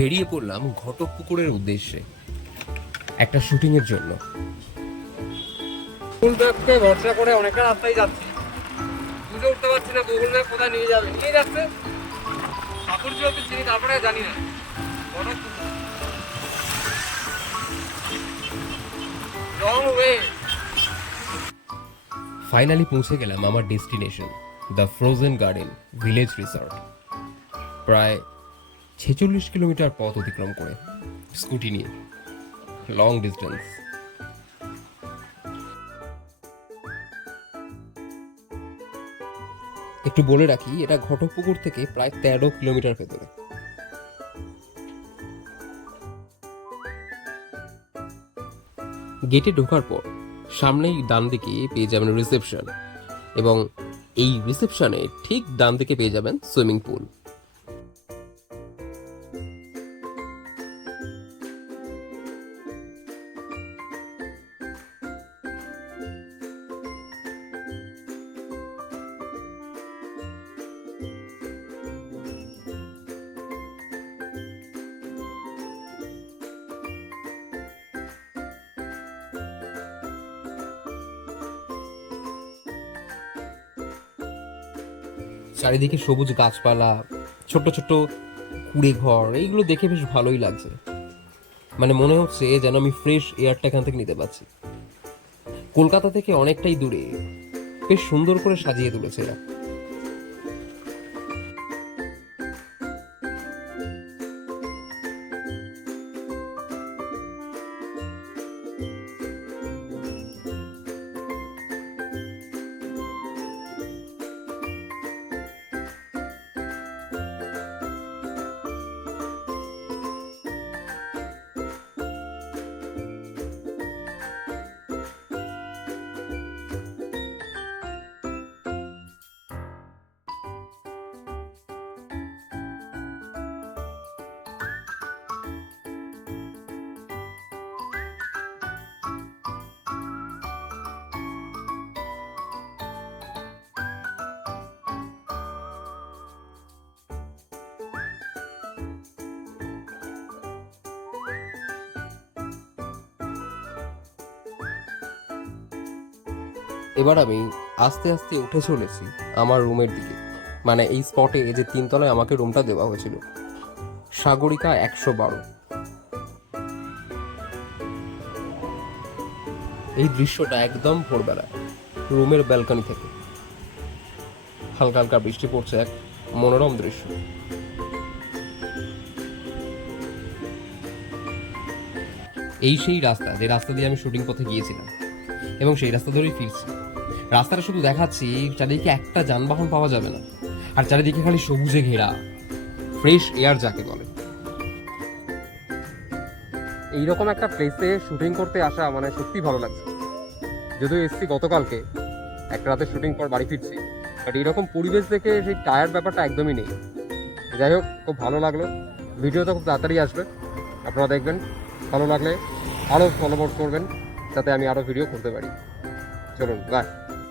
বেরিয়ে পড়লাম ঘটকপুকুরের উদ্দেশ্যে একটা শুটিং এর জন্য। গুগল ম্যাপকে ভরসা করে অনেকটা রাস্তায় যাচ্ছি, বুঝে উঠতে পারছি না গুগল ম্যাপ কোথায় নিয়ে যাবে। নিয়ে যাচ্ছে ঠাকুর যদি চিনি, তারপরে জানি না রং ওয়ে। ফাইনালি পৌঁছে গেলাম আমার destination, the frozen garden village resort. প্রায় 46 কিলোমিটার পথ অতিক্রম করে স্কুটি নিয়ে, লং ডিস্টেন্স। একটু বলে রাখি, এটা ঘটকপুকুর থেকে প্রায় 13 কিলোমিটার ভেতরে। গেটে ঢোকার পর সামনেই ডান দিকে পেয়ে যাবেন রিসেপশন, এবং এই রিসেপশনে ঠিক ডান দিকে পেয়ে যাবেন সুইমিং পুল। চারিদিকে সবুজ গাছপালা, ছোট ছোট কুড়ে ঘর, এইগুলো দেখে বেশ ভালোই লাগছে। মানে মনে হচ্ছে যেন আমি ফ্রেশ এয়ারটা এখান থেকে নিতে পারছি। কলকাতা থেকে অনেকটাই দূরে, বেশ সুন্দর করে সাজিয়ে তুলেছে এরা। এবার আমি আস্তে আস্তে উঠে চলেছি আমার রুমের দিকে। মানে এই স্পটে যে 3 তলায় আমাকে রুমটা দেওয়া হয়েছিল, সাগরিকা 112। এই দৃশ্যটা একদম ভোরবেলা, রুমের ব্যালকনি থেকে হালকা হালকা বৃষ্টি পড়ছে, এক মনোরম দৃশ্য। এই সেই রাস্তা, যে রাস্তা দিয়ে আমি শুটিং পথে গিয়েছিলাম, এবং সেই রাস্তা ধরেই ফিরছি। রাস্তাটা শুধু দেখাচ্ছি, চারিদিকে একটা যানবাহন পাওয়া যাবে না, আর চারিদিকে খালি সবুজে ঘেরা, ফ্রেশ এয়ার যাকে বলে। এইরকম একটা প্লেসে শুটিং করতে আসা মানে সত্যি ভালো লাগছে। যদিও এসছি গতকালকে, একটা রাতে শুটিং পর বাড়ি ফিরছি, বাট এইরকম পরিবেশ দেখে সেই টায়ার ব্যাপারটা একদমই নেই। যাই হোক, খুব ভালো লাগলো। ভিডিওটা খুব তাড়াতাড়ি আসবে, আপনারা দেখবেন। ভালো লাগলে আরও ফলোয়ার করবেন, যাতে আমি আরও ভিডিও করতে পারি। চলুন, বাই।